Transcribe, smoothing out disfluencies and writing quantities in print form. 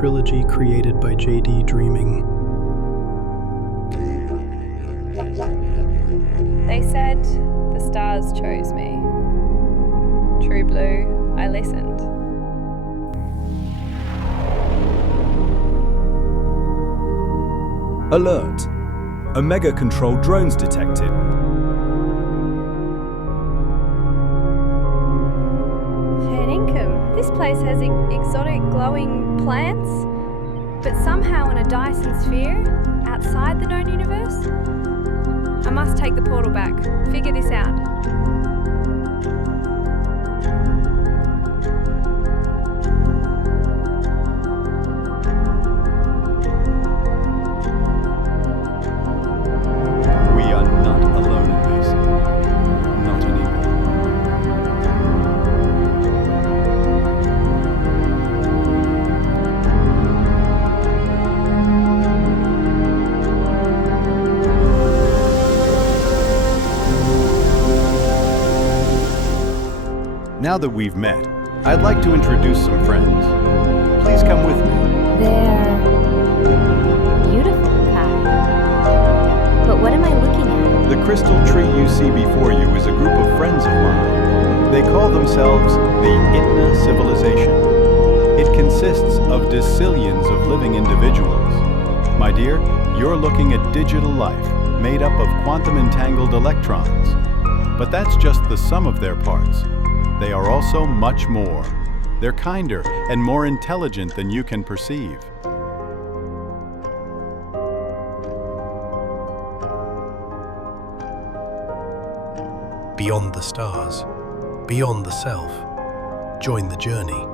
trilogy created by J.D. Dreaming. They said the stars chose me. True blue, I listened. Alert! Omega-controlled drones detected. This place has exotic glowing plants, but somehow in a Dyson sphere outside the known universe? I must take the portal back, figure this out. We are not alone in this. Not anymore. Now that we've met, I'd like to introduce some friends. Please come with me. They're beautiful, Kai. But what am I looking at? The crystal tree you see before you is a group of friends of mine. They call themselves the Itna civilization. It consists of decillions of living individuals. My dear, you're looking at digital life, made up of quantum-entangled electrons. But that's just the sum of their parts. They are also much more. They're kinder and more intelligent than you can perceive. Beyond the stars, beyond the self. Join the journey.